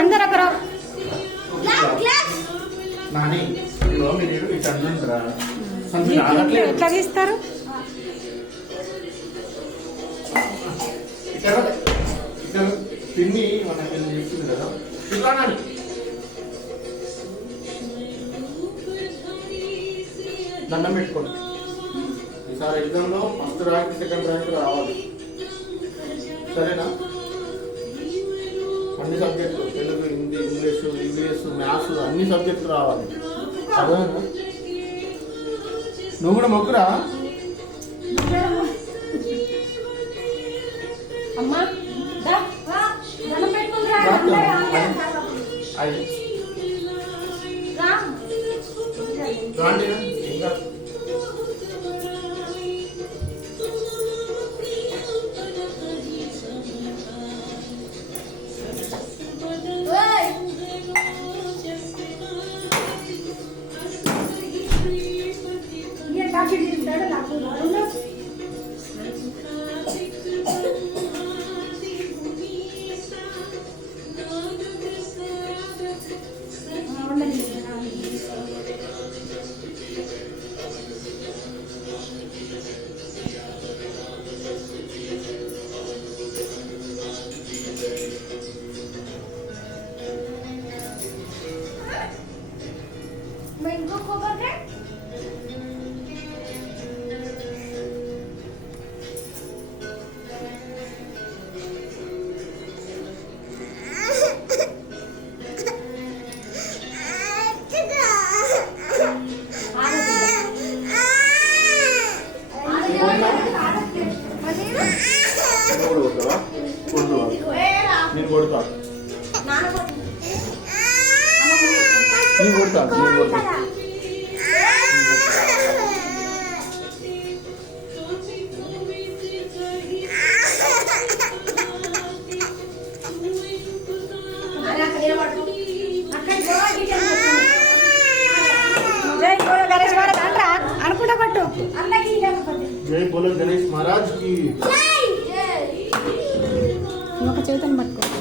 అందరు అక్కడ ఎట్లా తీస్తారు? తిండి మనకి చేస్తుంది కదా ఇట్లా దండం పెట్టుకోండి. ఈసారి ఎగ్జామ్లో ఫస్ట్ ర్యాంక్ సెకండ్ ర్యాంక్ రావాలి, సరేనా? అన్ని సబ్జెక్టులు Telugu, Hindi, English, EVS, maths అన్ని సబ్జెక్టులు రావాలి, అదేనా? నువ్వు కూడా మొక్కురా. ఇంకా मैंगो खबर है నేను కొడతా, నేను కొడతా, నేను కొడతా. అనుకుంటా పట్టు. జై బోలో గణేష్ మహారాజ్ కి. ఒక చేతను పట్టుకో.